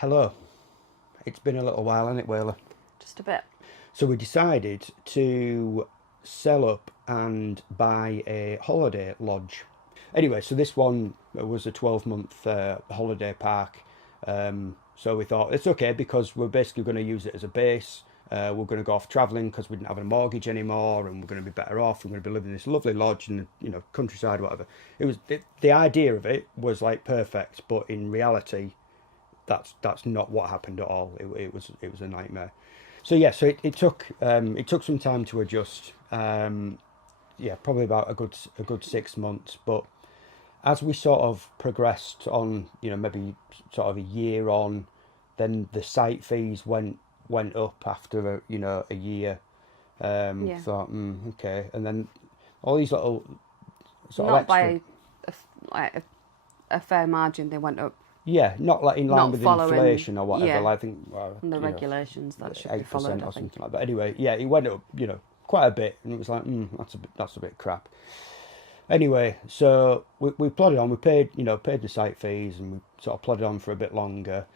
Hello. It's been a little while, hasn't it, Whaler? Just a bit. So we decided to sell up and buy a holiday lodge. Anyway, so this one was a 12-month holiday park. So we thought it's okay because we're basically going to use it as a base. We're going to go off travelling because we didn't have a mortgage anymore, and we're going to be better off. We're going to be living in this lovely lodge in the countryside, whatever. The idea of it was like perfect, but in reality, that's not what happened at all. It was a nightmare. So yeah, so it took some time to adjust. Yeah, probably about a good 6 months. But as we sort of progressed on, maybe sort of a year on, then the site fees went up after a year. Yeah. Thought okay, and then all these little sort of Not extra. by a fair margin, they went up. Yeah, not like in line Not with following, inflation or whatever. yeah, Like I think the regulations that should be followed, 8% I or think. something like that. But anyway, yeah, it went up, quite a bit, and it was like, that's a bit crap. Anyway, so we plodded on. We paid the site fees, and we sort of plodded on for a bit longer.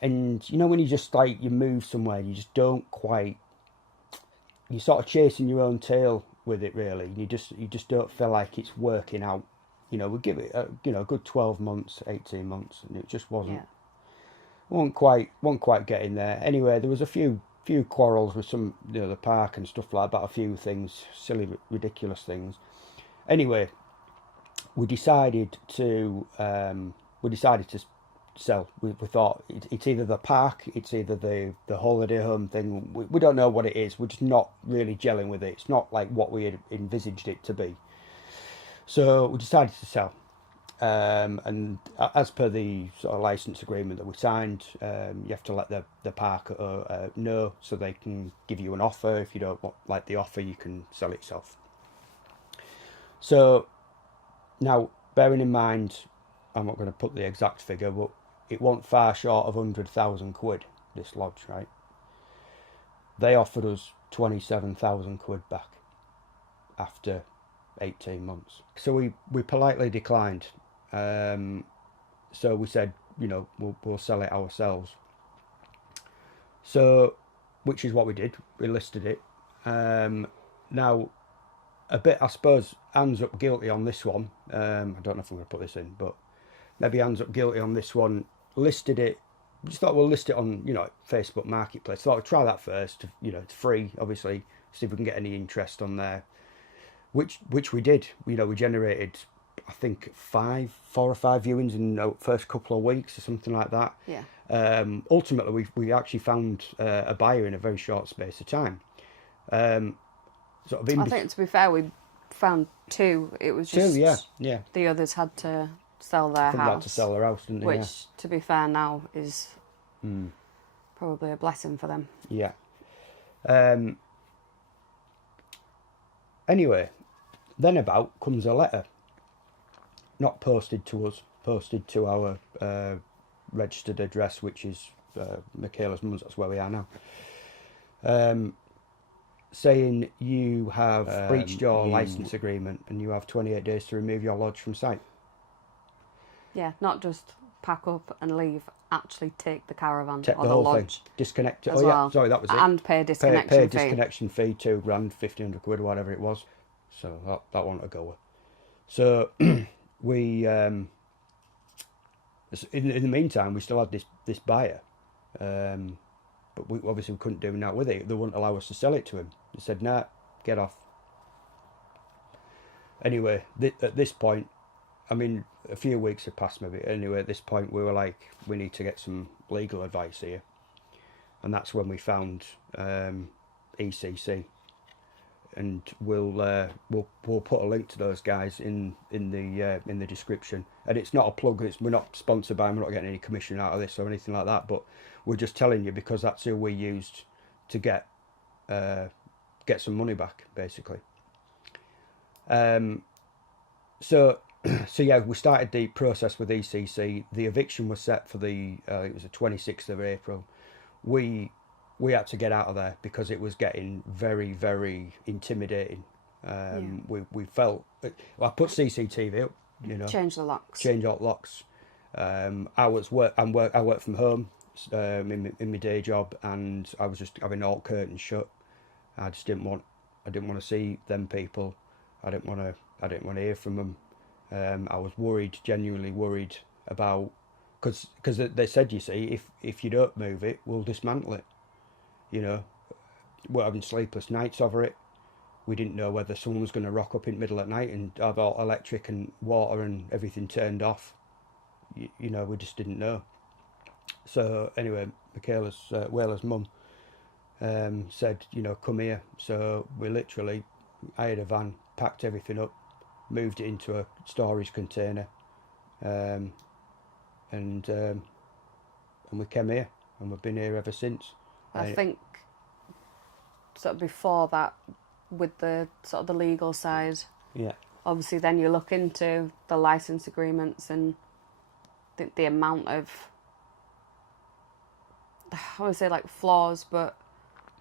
And when you just like you move somewhere, you just don't quite. You're sort of chasing your own tail with it, really. You just don't feel like it's working out. We give it a good 12 months, 18 months, and it just wasn't. Yeah. Won't quite get in there. Anyway, there was a few quarrels with some the park and stuff like that. A few things, silly, ridiculous things. Anyway, we decided to sell. We thought it's either the park, it's either the holiday home thing. We don't know what it is. We're just not really gelling with it. It's not like what we had envisaged it to be. So we decided to sell. And as per the sort of license agreement that we signed, you have to let the park know so they can give you an offer. If you don't like the offer, you can sell it yourself. So now, bearing in mind, I'm not going to put the exact figure, but it wasn't far short of 100,000 quid, this lodge, right? They offered us 27,000 quid back after 18 months. So we politely declined. So we said, we'll sell it ourselves. So, which is what we did. We listed it. Now, a bit, I suppose, Anne's up guilty on this one. I don't know if I'm going to put this in, but maybe Anne's up guilty on this one. Listed it. Just thought we'll list it on, Facebook Marketplace. Thought we'd try that first. It's free, obviously. See if we can get any interest on there. Which we did. We generated, I think, 4 or 5 viewings in the first couple of weeks or something like that. Yeah. Ultimately, we actually found a buyer in a very short space of time. I think, to be fair, we found 2. It was just 2, yeah. the others had to sell their house. They had to sell their house, didn't they? Which, to be fair, now is probably a blessing for them. Yeah. Anyway, then about comes a letter. Not posted to us, posted to our registered address, which is Michaela's mum's. That's where we are now. Saying you have breached your license agreement and you have 28 days to remove your lodge from site. Yeah, not just pack up and leave, actually take the caravan Take or the the whole lodge. thing. Disconnect it. As Oh, well. yeah, sorry, that was it. And pay a disconnection pay a fee. disconnection fee, 2 grand, 1,500 quid, whatever it was. So that wasn't a goer. So we, in the meantime, we still had this buyer. But we obviously couldn't do that with it. They wouldn't allow us to sell it to him. They said, nah, get off. Anyway, at this point, I mean, a few weeks had passed maybe. Anyway, at this point, we were like, we need to get some legal advice here. And that's when we found ECC. And we'll put a link to those guys in the description. And it's not a plug. We're not sponsored by them. We're not getting any commission out of this or anything like that. But we're just telling you because that's who we used to get some money back, basically. So yeah, we started the process with ECC. The eviction was set for it was the 26th of April. We had to get out of there because it was getting very, very intimidating. We felt I put CCTV up, Change the locks. change out locks. I work from home, in my day job, and I was just having all curtains shut. I just I didn't want to see them people. I didn't want to hear from them. I was worried, genuinely worried about, because they said, you see, if you don't move it, we'll dismantle it. You know, we're having sleepless nights over it. We didn't know whether someone was going to rock up in the middle at night and have all electric and water and everything turned off. You know, we just didn't know. So anyway, Michaela's Wayla's mum said, you know, come here. So we literally hired a van, packed everything up, moved it into a storage container, and we came here, and we've been here ever since. I think sort of before that, with the sort of the legal side, yeah, obviously then you look into the license agreements and the amount of, I would say like flaws, but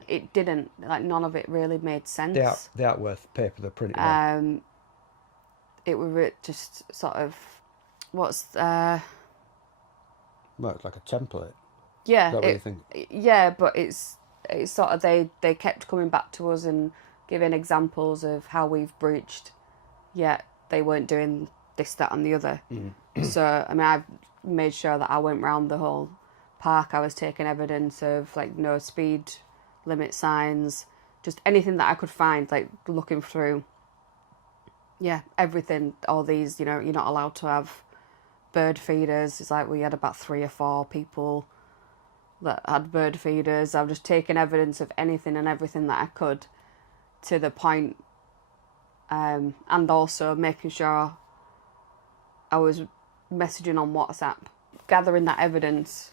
it didn't, like none of it really made sense. They aren't worth the paper they're printed on. It was just sort of, well, it's like a template. Yeah, Is that what you think? Yeah, but it's sort of they kept coming back to us and giving examples of how we've breached, yet they weren't doing this, that, and the other. So I mean, I've made sure that I went round the whole park. I was taking evidence of like no speed limit signs, just anything that I could find, like looking through. Yeah, everything. All these, you know, you're not allowed to have bird feeders. It's like we had about 3 or 4 people that had bird feeders. I've just taken evidence of anything and everything that I could, to the point, and also making sure I was messaging on WhatsApp. Gathering that evidence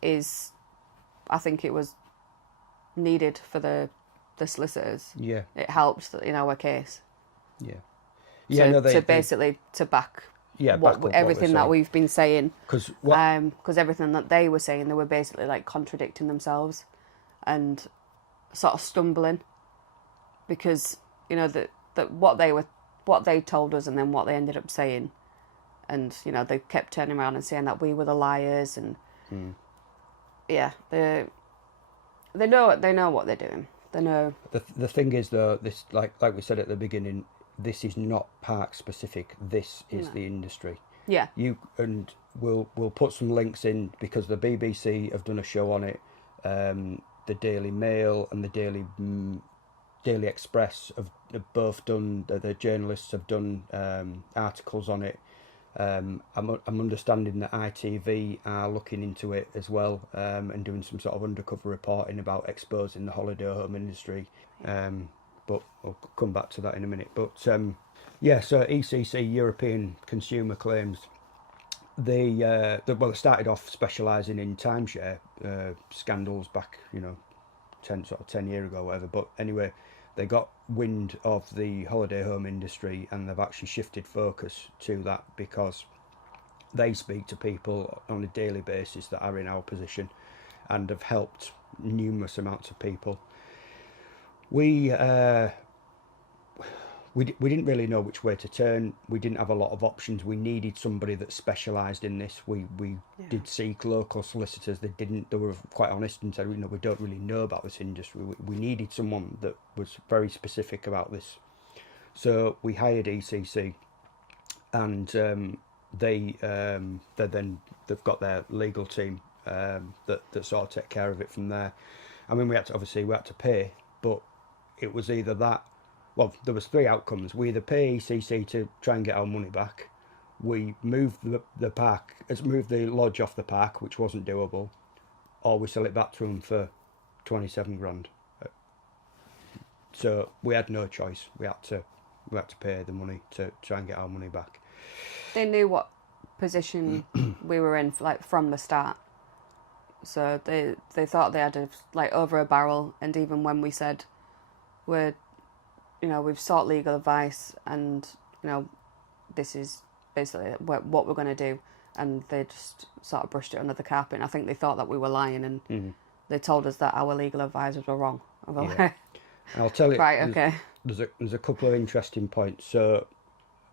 is, I think it was needed for the solicitors. Yeah. It helped in our case. Yeah. Yeah, no, to basically back everything that we've been saying. Because everything that they were saying, they were basically like contradicting themselves and sort of stumbling, because you know that what they told us and then what they ended up saying, and you know they kept turning around and saying that we were the liars, and yeah, they know what they're doing. They know. The thing is though, this like we said at the beginning, this is not park specific. This is the industry. Yeah. We'll put some links in, because the BBC have done a show on it. The Daily Mail and the Daily Express have both done. The journalists have done articles on it. I'm understanding that ITV are looking into it as well, and doing some sort of undercover reporting about exposing the holiday home industry. But I'll come back to that in a minute. But yeah, so ECC, European Consumer Claims, they started off specialising in timeshare scandals back, 10 years ago, or whatever. But anyway, they got wind of the holiday home industry, and they've actually shifted focus to that, because they speak to people on a daily basis that are in our position, and have helped numerous amounts of people. We didn't really know which way to turn. We didn't have a lot of options. We needed somebody that specialised in this. We did seek local solicitors. They were quite honest and said, we don't really know about this industry. We needed someone that was very specific about this. So we hired ECC, and they've got their legal team that sort of take care of it from there. I mean, we had to pay, but it was either that. Well, there was 3 outcomes. We either pay ECC to try and get our money back, we moved the lodge off the park, which wasn't doable, or we sell it back to them for 27 grand. So we had no choice. We had to pay the money to try and get our money back. They knew what position we were in, from the start. So they thought they had over a barrel, and even when we said we've sought legal advice, and this is basically what we're going to do, and they just sort of brushed it under the carpet. And I think they thought that we were lying, and they told us that our legal advisors were wrong. Yeah. And I'll tell you, right, okay. There's a couple of interesting points. So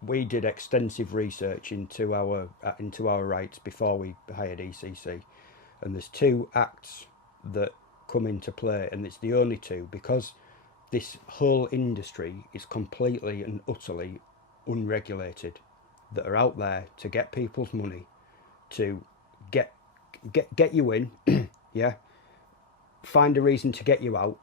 we did extensive research into our rights before we hired ECC. And there's two acts that come into play, and it's the only two, because this whole industry is completely and utterly unregulated, that are out there to get people's money, to get you in, yeah, find a reason to get you out,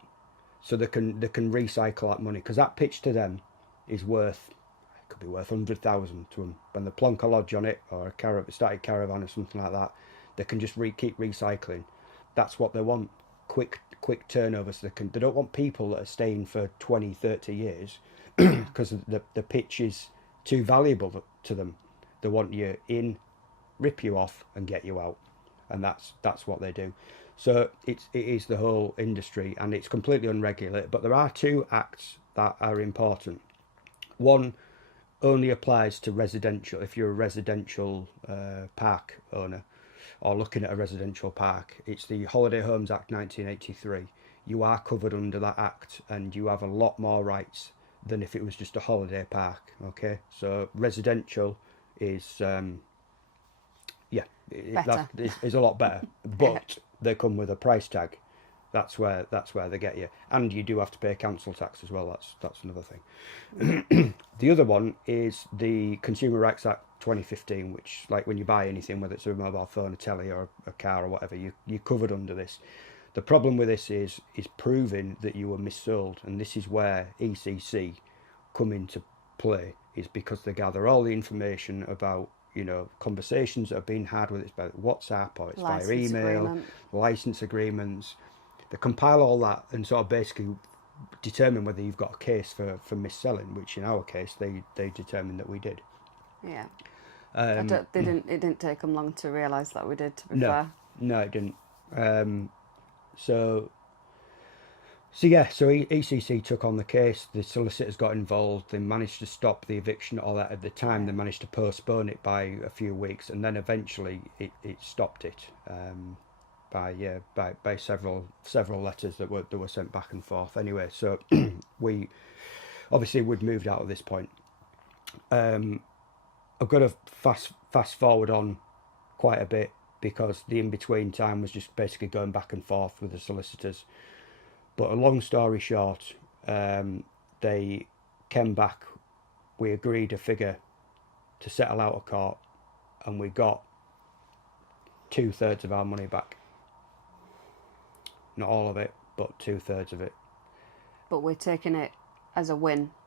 so they can recycle that money, because that pitch to them is worth, it could be worth 100,000 to them. When they plonk a lodge on it, or a static caravan or something like that, they can just keep recycling. That's what they want, quick turnover, so they don't want people that are staying for 20, 30 years because the pitch is too valuable to them. They want you in, rip you off and get you out, and that's what they do. So it is the whole industry, and it's completely unregulated. But there are two acts that are important. One only applies to residential. If you're a residential park owner or looking at a residential park, it's the Holiday Homes Act 1983. You are covered under that act, and you have a lot more rights than if it was just a holiday park. Okay, so residential is that is a lot better, but they come with a price tag. That's where they get you, and you do have to pay council tax as well. That's another thing. The other one is the Consumer Rights Act 2015, which, like, when you buy anything, whether it's a mobile phone, a telly, or a car or whatever, you're covered under this. The problem with this is proving that you were missold, and this is where ECC come into play, is because they gather all the information about, you know, conversations that have been had, whether it's by WhatsApp or it's via email, license agreements. They compile all that and sort of basically determine whether you've got a case for mis-selling, which in our case they determined that we did. Yeah. It didn't take them long to realise that we did, to be fair. No, it didn't. So ECC took on the case. The solicitors got involved. They managed to stop the eviction. Or that at the time, they managed to postpone it by a few weeks, and then eventually it stopped it by several letters that were sent back and forth. Anyway, so we'd moved out at this point. I've got to fast forward on quite a bit, because the in-between time was just basically going back and forth with the solicitors. But a long story short, they came back, we agreed a figure to settle out of court, and we got 2/3 of our money back. Not all of it, but 2/3 of it. But we're taking it as a win.